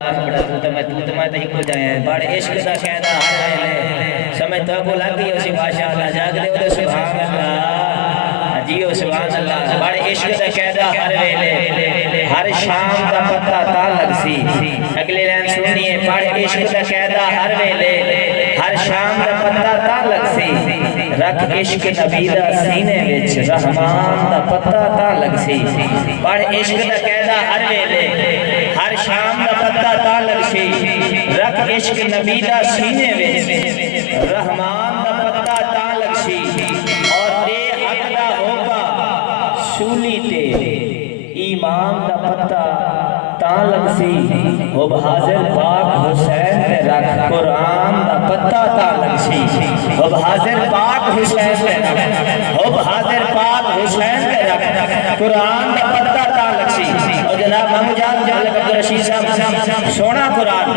بڑا تو ہی کو جائیں بڑے عشق دا قیدا ہر ویلے سمجھ تو کو لگ گئی اسی ماشاءاللہ جاگ دے او سبحان اللہ جیو سبحان اللہ بڑے عشق دا قیدا ہر ویلے ہر شام دا پتہ تعلق سی اگلے لائن سنیے بڑے عشق دا قیدا ہر ویلے ہر شام دا پتہ تعلق سی رکھ عشق نبی دا سینے وچ رحمان دا پتہ تعلق سی بڑے عشق دا قیدا ہر ویلے ہر شام دا پتہ تعلق سی رکھ عشق نبی دا سینے وچ رحمان دا پتہ تعلق سی اور دے حق دا ہوگا سولی تے ایمان دا پتہ تعلق سی ہوب حاضر پاک حسین تے رکھ قرآن دا پتہ تعلق سی ہوب حاضر پاک حسین تے رکھ ہوب حاضر پاک حسین تے رکھ قرآن دا پتہ تعلق سی اور جناب محمد جان عبدالرشید صاحب سونا قرآن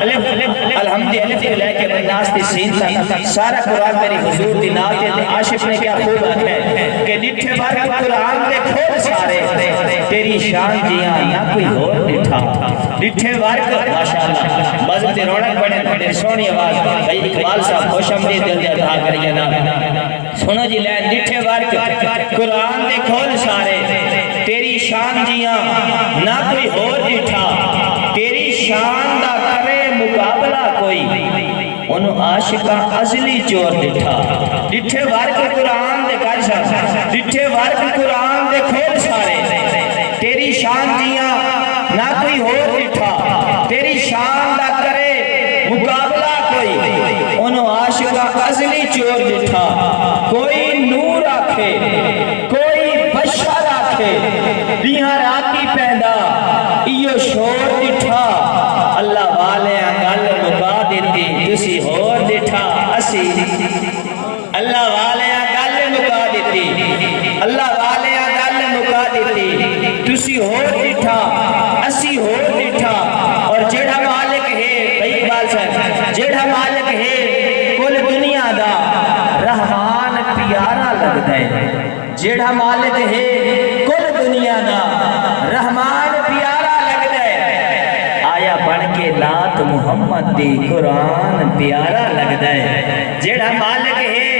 الحمد للہ کے بناس تی سین تک سارا قرآن میری حضور دی ناتے تے عاشق نے کیا خوب ہے کہ نٹھے بار قرآن دے کھول سارے تیری شان جیاں نہ کوئی ہو ڈٹھا ڈٹھے بار ماشاءاللہ بازم تے رونق بڑے بڑے سونی آواز بھائی اقبال صاحب خوش آمدید دل دے ادا کریے نا سنو جی لین ڈٹھے بار قرآن دے کھول سارے تیری شان جیاں نہ کوئی ہو ڈٹھا تیری شان دا کرے مقابلہ کوئی انہوں عاشقہ ازلی چور ڈٹھا ڈٹھے بار قرآن دے کارشا ڈٹھے بار قرآن دے کھول سارے تیری شان جیاں نہ کوئی ہو ڈٹھا تیری شان دا کرے مقابلہ کوئی انہوں عاشقہ ازلی چور ڈٹھا کوئی نور آکھے کوئی بشر آکھے دیہاں راتی پہندا ایو شور ڈٹھا اللہ والے گل مکا دیتی تسی ہور ڈٹھا اسی اللہ والے گل مکا دیتی اللہ والے گل مکا دیتی تسی ہور ڈٹھا اسی ہور ڈٹھا اور جیڑا مالک ہے بھائی اقبال صاحب جیڑا مالک ہے کل دنیا دا رحمان پیارا لگتا ہے جیڑا مالک ہے کل دنیا دا رحمان پیارا لگتا ہے آیا بن کے لات محمد دی قرآن پیارا لگتا ہے جیڑا مالک ہے